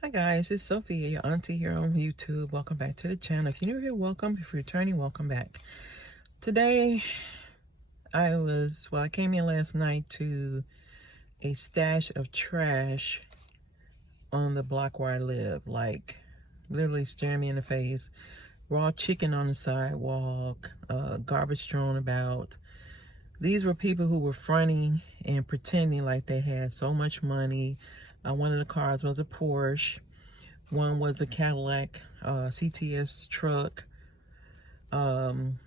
Hi guys, it's Sophia, your auntie here on YouTube. Welcome back to the channel. If you're new here, welcome. If you're returning, welcome back. Today, I came in last night to a stash of trash on the block where I live. Like, literally staring me in the face. Raw chicken on the sidewalk, garbage thrown about. These were people who were fronting and pretending like they had so much money. One of the cars was a Porsche. One was a Cadillac CTS truck. One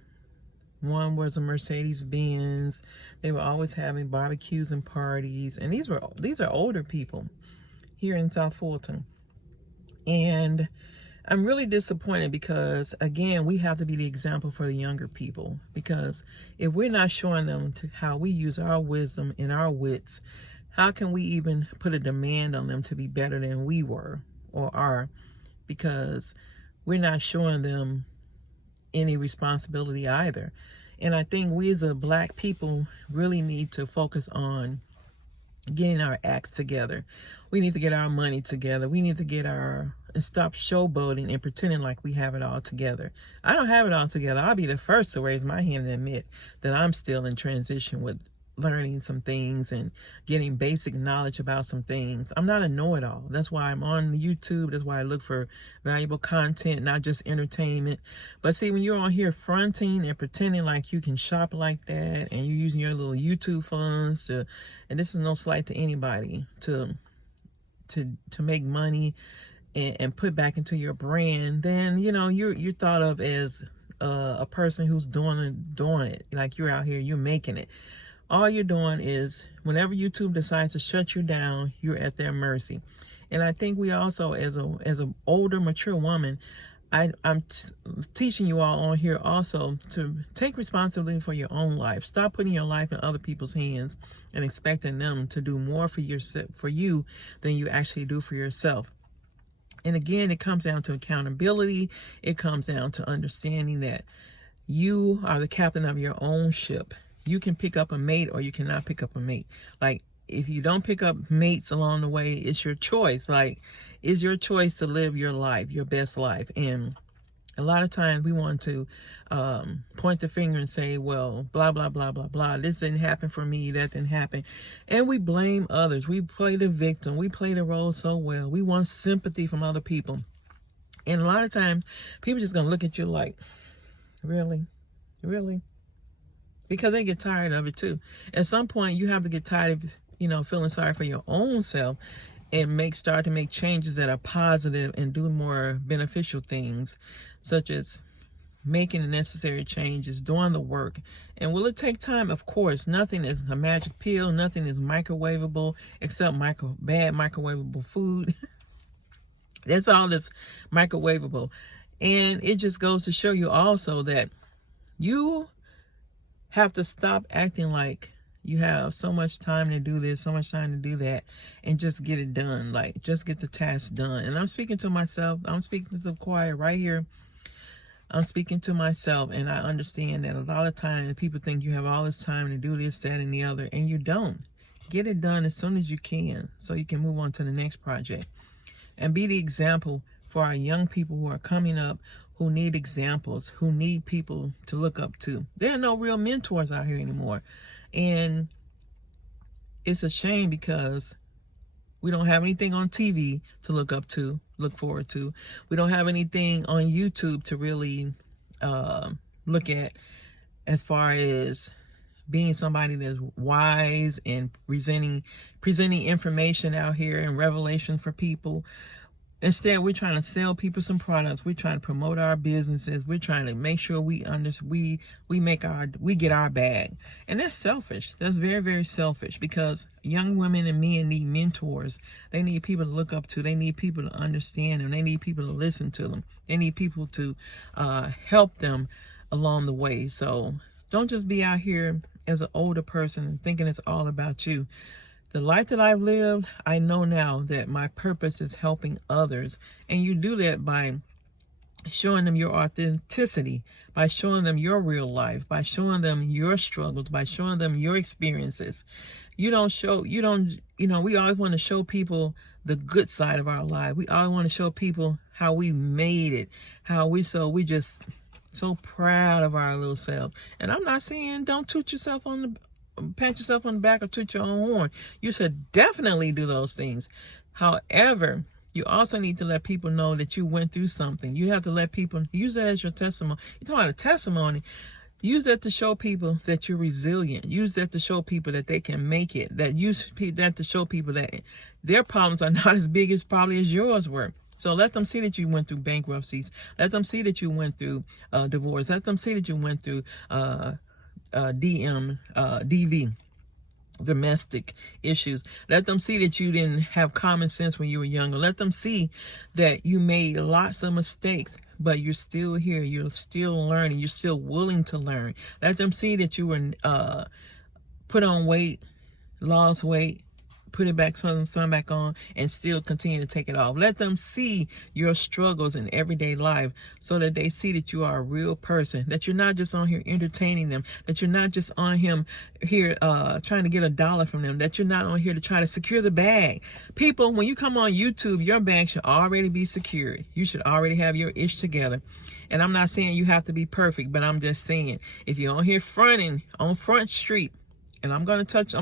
was a Mercedes Benz. They were always having barbecues and parties. And these are older people here in South Fulton. And I'm really disappointed because, again, we have to be the example for the younger people. Because if we're not showing them how we use our wisdom and our wits, how can we even put a demand on them to be better than we were or are? Because we're not showing them any responsibility either. And I think we as a black people really need to focus on getting our acts together. We need to get our money together. We need to and stop showboating and pretending like we have it all together. I don't have it all together. I'll be the first to raise my hand and admit that I'm still in transition with learning some things and getting basic knowledge about some things. I'm not a know-it-all. That's why I'm on YouTube. That's why I look for valuable content, not just entertainment. But see, when you're on here fronting and pretending like you can shop like that, and you're using your little YouTube funds to, and this is no slight to anybody, to make money and put back into your brand, then you're thought of as a person who's doing it. Like, you're out here, you're making it. All you're doing is, whenever YouTube decides to shut you down, you're at their mercy. And I think we also, as an older, mature woman, I'm teaching you all on here also to take responsibility for your own life. Stop putting your life in other people's hands and expecting them to do more for you than you actually do for yourself. And again, it comes down to accountability. It comes down to understanding that you are the captain of your own ship. You can pick up a mate or you cannot pick up a mate. Like, if you don't pick up mates along the way, it's your choice. Like, it's your choice to live your life, your best life. And a lot of times we want to point the finger and say, well, blah, blah, blah, blah, blah. This didn't happen for me. That didn't happen. And we blame others. We play the victim. We play the role so well. We want sympathy from other people. And a lot of times people just going to look at you like, really? Really? Because they get tired of it too. At some point, you have to get tired of, feeling sorry for your own self and start to make changes that are positive and do more beneficial things, such as making the necessary changes, doing the work. And will it take time? Of course. Nothing is a magic pill. Nothing is microwavable except bad microwavable food. That's all that's microwavable. And it just goes to show you also that you have to stop acting like you have so much time to do this, so much time to do that, and just get it done. Like, just get the task done. And I'm speaking to myself. I'm speaking to the choir right here. I'm speaking to myself, and I understand that a lot of times people think you have all this time to do this, that, and the other, and you don't. Get it done as soon as you can so you can move on to the next project. And be the example for our young people who are coming up, who need examples, who need people to look up to. There are no real mentors out here anymore. And it's a shame because we don't have anything on TV to look up to, look forward to. We don't have anything on YouTube to really look at as far as being somebody that's wise and presenting information out here and revelation for people. Instead, we're trying to sell people some products. We're trying to promote our businesses. We're trying to make sure we get our bag. And that's selfish. That's very, very selfish, because young women and men need mentors. They need people to look up to. They need people to understand them. They need people to listen to them. They need people to help them along the way. So don't just be out here as an older person thinking it's all about you. The life that I've lived, I know now that my purpose is helping others. And you do that by showing them your authenticity, by showing them your real life, by showing them your struggles, by showing them your experiences. You don't show, you don't, you know, we always want to show people the good side of our life. We always want to show people how we made it, how we just so proud of our little self. And I'm not saying don't pat yourself on the back or toot your own horn. You should definitely do those things. However, you also need to let people know that you went through something. You have to let people use that as your testimony. You're talking about a testimony. Use that to show people that you're resilient. Use that to show people that they can make it. Use that to show people that their problems are not as big as probably as yours were. So let them see that you went through bankruptcies. Let them see that you went through divorce. Let them see that you went through DV, domestic issues. Let them see that you didn't have common sense when you were younger. Let them see that you made lots of mistakes, but you're still here. You're still learning. You're still willing to learn. Let them see that you were put on weight, lost weight, put it back, put some back on, and still continue to take it off. Let them see your struggles in everyday life so that they see that you are a real person, that you're not just on here entertaining them, that you're not just on here trying to get $1 from them, that you're not on here to try to secure the bag. People, when you come on YouTube, your bag should already be secured. You should already have your ish together. And I'm not saying you have to be perfect, but I'm just saying, if you're on here fronting on Front Street, and I'm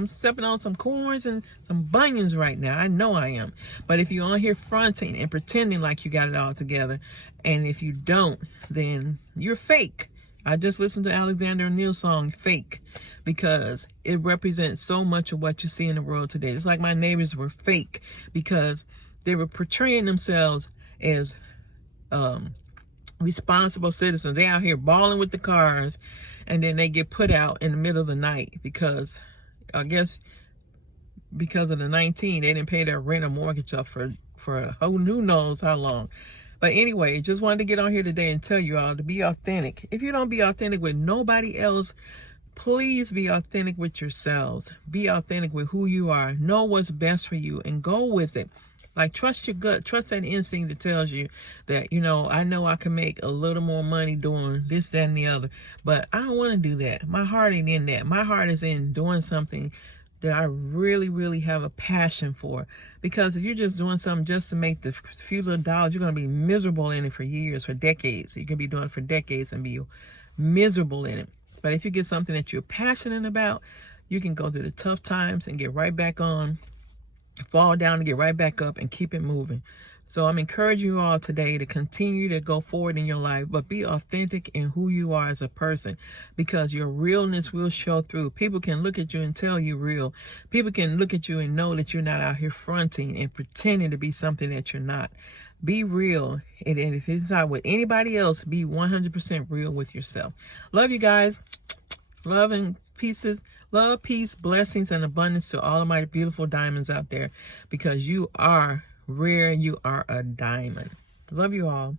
stepping on some corns and some bunions right now. I know I am. But if you're on here fronting and pretending like you got it all together, and if you don't, then you're fake. I just listened to Alexander O'Neal's song, Fake, because it represents so much of what you see in the world today. It's like my neighbors were fake because they were portraying themselves as responsible citizens. They out here balling with the cars, and then they get put out in the middle of the night because, I guess, because of the 19, they didn't pay their rent or mortgage up for who knows how long. But anyway, just wanted to get on here today and tell you all to be authentic. If you don't be authentic with nobody else, please be authentic with yourselves. Be authentic with who you are. Know what's best for you and go with it. Like, trust your gut. Trust that instinct that tells you that, you know I can make a little more money doing this, that, and the other. But I don't want to do that. My heart ain't in that. My heart is in doing something that I really, really have a passion for. Because if you're just doing something just to make the few little dollars, you're going to be miserable in it for years, for decades. You can be doing it for decades and be miserable in it. But if you get something that you're passionate about, you can go through the tough times and get right back on, fall down and get right back up and keep it moving. So I'm encouraging you all today to continue to go forward in your life, but be authentic in who you are as a person, because your realness will show through. People can look at you and tell you're real. People can look at you and know that you're not out here fronting and pretending to be something that you're not. Be real. And if it's not with anybody else, be 100% real with yourself. Love you guys. Love and pieces. Love, peace, blessings, and abundance to all of my beautiful diamonds out there, because you are rare. You are a diamond. Love you all.